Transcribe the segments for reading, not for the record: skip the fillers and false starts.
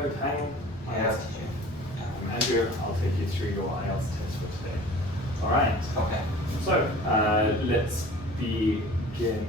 Hello, Kang. Yes. I'm Andrew. I'll take you through your IELTS test for today. All right. Okay. So let's begin.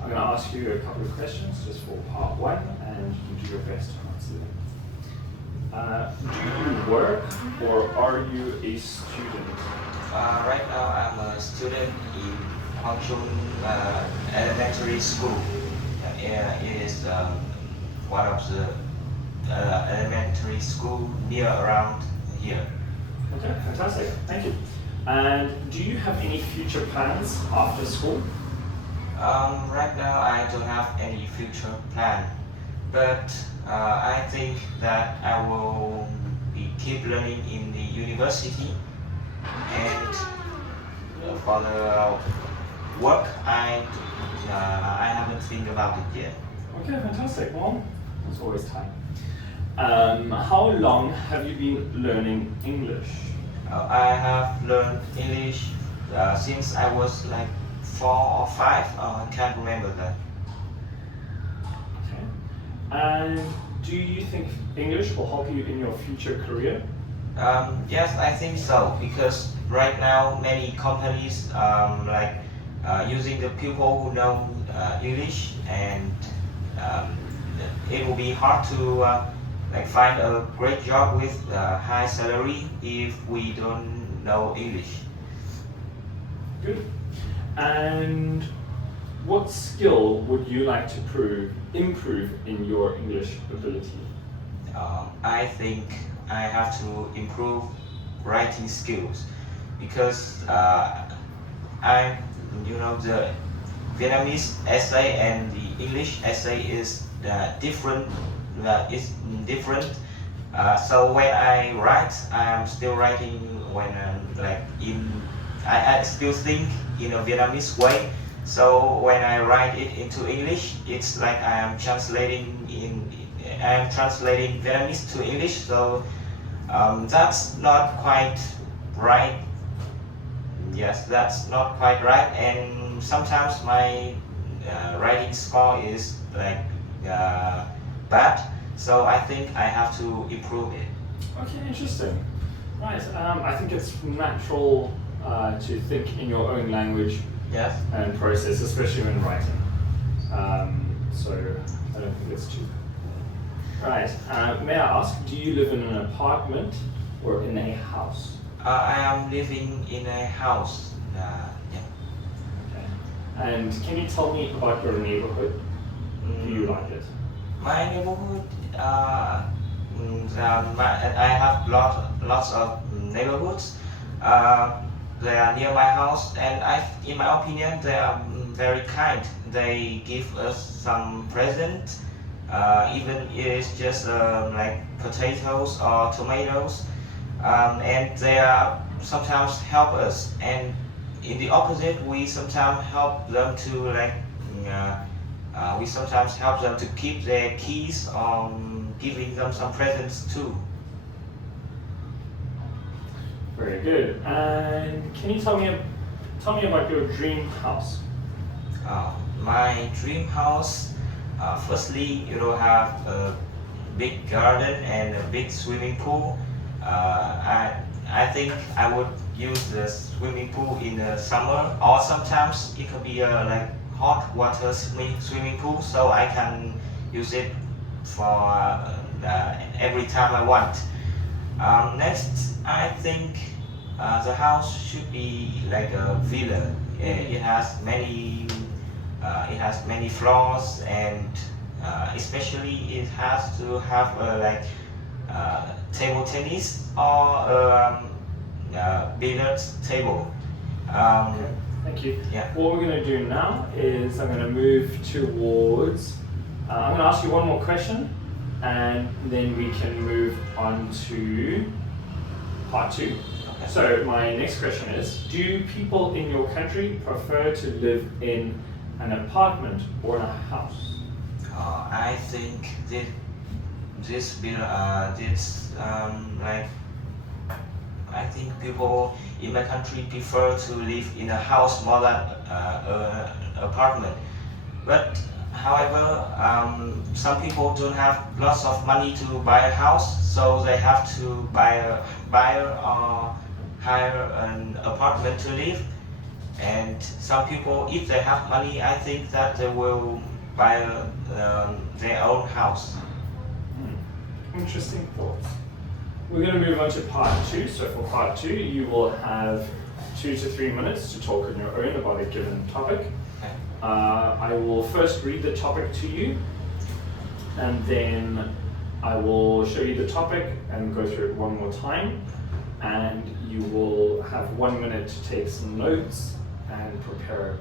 I'm going to ask you a couple of questions just for part one, and you do your best to answer them. Do you work or are you a student? Right now I'm a student in Hangchun Elementary School. It is one of the elementary school near around here. Okay, fantastic. Thank you. And do you have any future plans after school? Right now I don't have any future plan, but I think that I will keep learning in the university, and for the work I haven't think about it yet. Okay, fantastic. Well, there's always time. How long have you been learning English? I have learned English since I was like 4 or 5. I can't remember that. Okay. And do you think English will help you in your future career? Yes, I think so, because right now many companies using the people who know English, and it will be hard to find a great job with high salary if we don't know English. Good. And what skill would you like to improve in your English ability? I think I have to improve writing skills, because the Vietnamese essay and the English essay is different. So when I write, I'm still writing when I still think in a Vietnamese way. So when I write it into English, it's like I am translating Vietnamese to English. So that's not quite right. Yes, that's not quite right. And sometimes my writing score is bad. So I think I have to improve it. Okay, interesting. Right. I think it's natural to think in your own language. Yes. And process, especially when writing. So I don't think it's too bad. Right. May I ask, do you live in an apartment or in a house? I am living in a house. Yeah. Okay. And can you tell me about your neighborhood? Do you like it? My neighborhood, I have lots of neighborhoods. They are near my house, and in my opinion, they are very kind. They give us some present, even if it's just like potatoes or tomatoes, and they are sometimes help us. And in the opposite, we sometimes help them to we sometimes help them to keep their keys, or giving them some presents too. Very good. And can you tell me about your dream house? My dream house, firstly, have a big garden and a big swimming pool. I think I would use the swimming pool in the summer, or sometimes it could be hot water swimming pool, so I can use it for every time I want. Next, I think the house should be like a villa. It has many floors, and especially it has to have table tennis or billiards table. Thank you. Yeah. What we're going to do now is I'm going to move towards. I'm going to ask you one more question, and then we can move on to part 2. Okay. So my next question is, do people in your country prefer to live in an apartment or in a house? I think I think people in my country prefer to live in a house more than an apartment. But However, some people don't have lots of money to buy a house, so they have to buy or hire an apartment to live. And some people, if they have money, I think that they will buy their own house. Interesting thoughts. We're going to move on to part 2. So for part 2, you will have 2 to 3 minutes to talk on your own about a given topic. I will first read the topic to you, and then I will show you the topic and go through it one more time, and you will have 1 minute to take some notes and prepare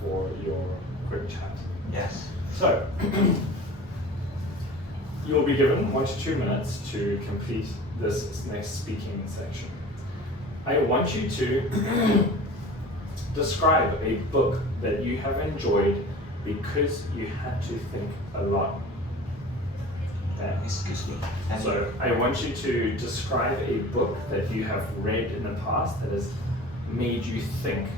for your quick chat. Yes. So, you'll be given 1 to 2 minutes to complete this next speaking section. I want you to describe a book that you have enjoyed because you had to think a lot. Excuse me. So I want you to describe a book that you have read in the past that has made you think.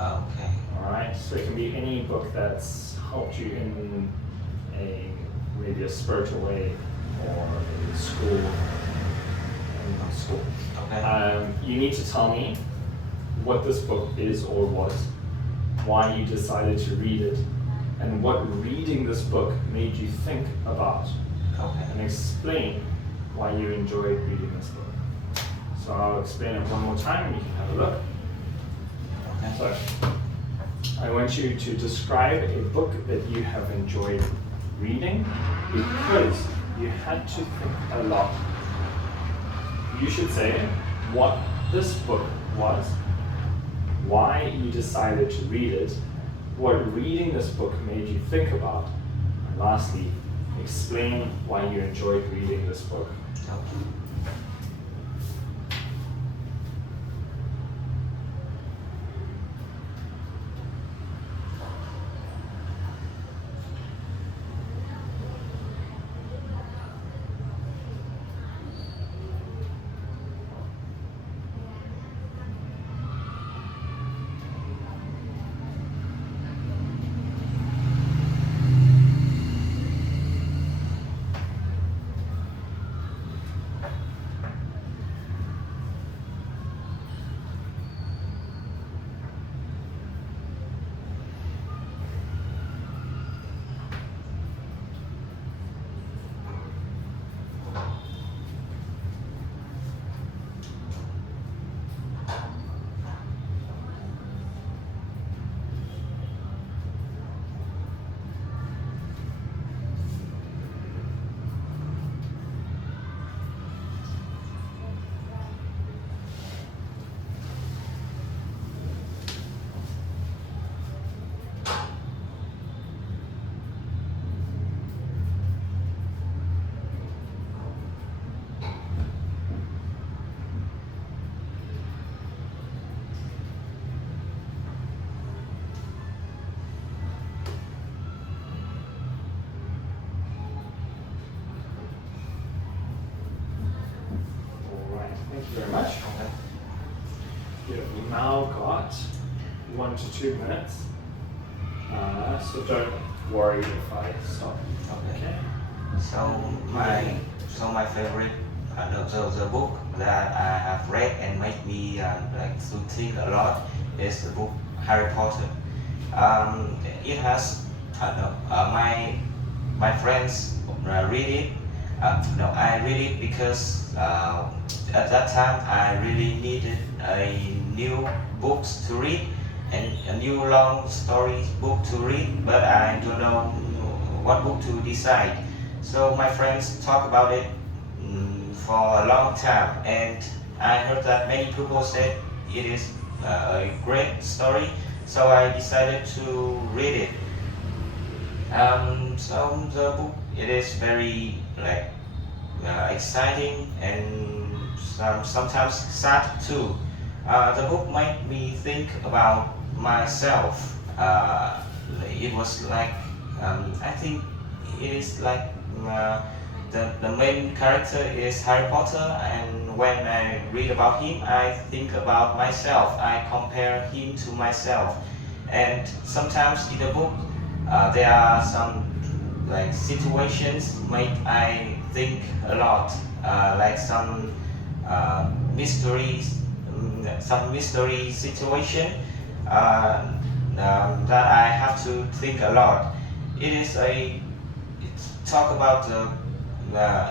Okay. Alright, so it can be any book that's helped you in maybe a spiritual way or in school. Okay. You need to tell me what this book is or was, why you decided to read it, and what reading this book made you think about. Okay. And explain why you enjoyed reading this book. So I'll explain it one more time and you can have a look. Okay. So I want you to describe a book that you have enjoyed reading because you had to think a lot. You should say what this book was, why you decided to read it, what reading this book made you think about, and lastly, explain why you enjoyed reading this book. Okay. Thank you very much. You've now got 1 to 2 minutes. So don't worry if I stop. Okay. So my favorite the book that I have read and made me like to think a lot is the book Harry Potter. It has my friends read it. I read it because at that time I really needed a new books to read and a new long story book to read, but I don't know what book to decide. So my friends talk about it for a long time, and I heard that many people said it is a great story, so I decided to read it. So the book, it is very like exciting and sometimes sad too. The book made me think about myself. It was like I think it is like the main character is Harry Potter, and when I read about him, I think about myself. I compare him to myself, and sometimes in the book there are some like situations make I think a lot, like mysteries, some mystery situation that I have to think a lot. It's talk about the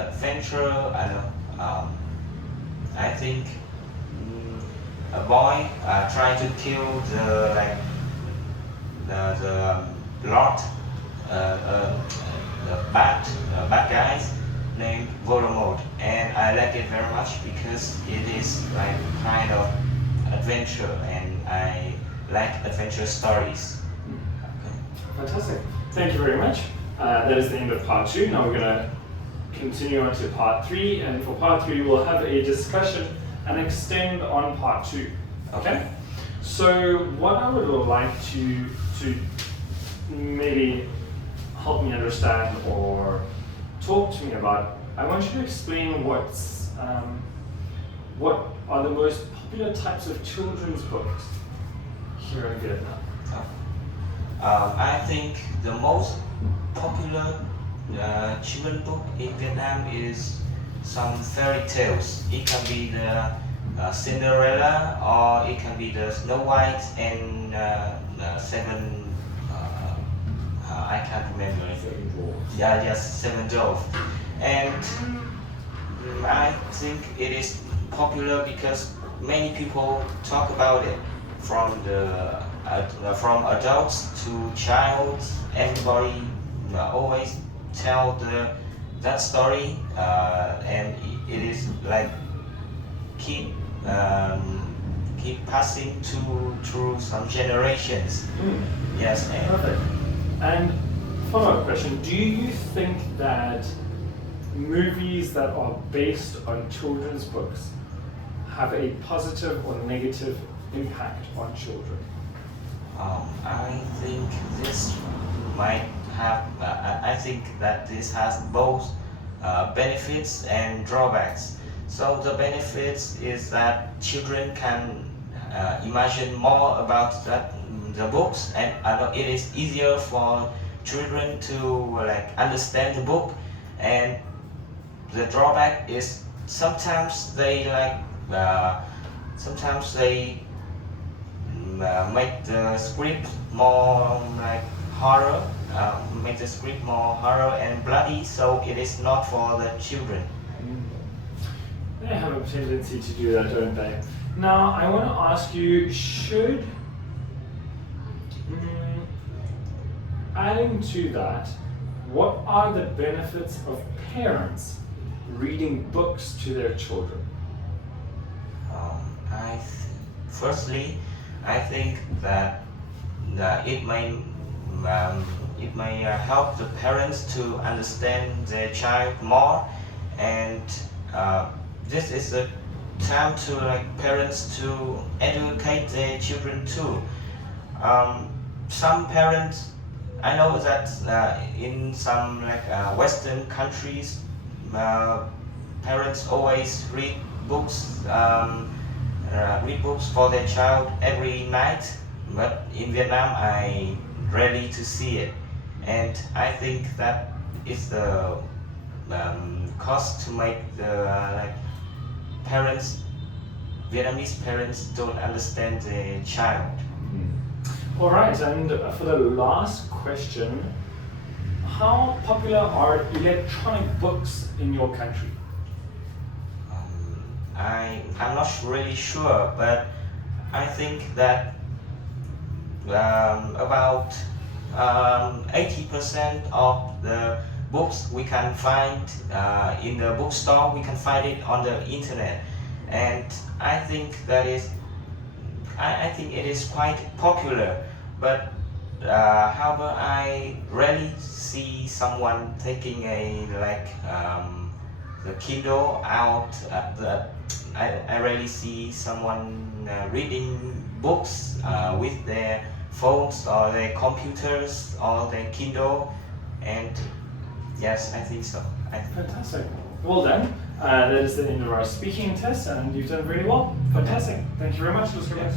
adventure and I think a boy trying to kill the Lord, the bad guys named Voldemort, and I like it very much because it is like kind of adventure, and I like adventure stories. Fantastic. Thank you very much. That is the end of part 2. Now we're going to continue on to part 3, and for part 3 we'll have a discussion and extend on part 2. Okay? So what I would like to maybe help me understand or talk to me about, I want you to explain what are the most popular types of children's books here in Vietnam. I think the most popular children book in Vietnam is some fairy tales. It can be the Cinderella, or it can be the Snow White and seven. I can't remember. Seven Dwarfs. Yeah, yes, Seven Dwarfs. And I think it is popular because many people talk about it, from adults to child. Everybody always tell that story, and it is like keep passing through some generations. Yes. Perfect. And follow-up question, do you think that movies that are based on children's books have a positive or negative impact on children? I think this might have, I think that this has both benefits and drawbacks. So the benefits is that children can imagine more about the books, and it is easier for children to understand the book. And the drawback is sometimes they make the script more horror, make the script more horror and bloody, so it is not for the children. They have a tendency to do that, don't they? Now, I want to ask you, adding to that, what are the benefits of parents reading books to their children? Firstly, I think that it may help the parents to understand their child more, and this is a time to parents to educate their children too. Some parents, I know that in some Western countries, parents always read books for their child every night, but in Vietnam I rarely to see it, and I think that is the cost to make the Vietnamese parents don't understand their child. All right, and for the last question, how popular are electronic books in your country? I'm not really sure, but I think that about 80% of the books we can find in the bookstore, we can find it on the internet, and I think it is quite popular. But however, I rarely see someone taking the Kindle out. I rarely see someone reading books with their phones or their computers or their Kindle, and yes, I think so. Fantastic. Well done. That is the end of our speaking test, and you've done very well. Fantastic. Thank you very much, Mr. Max.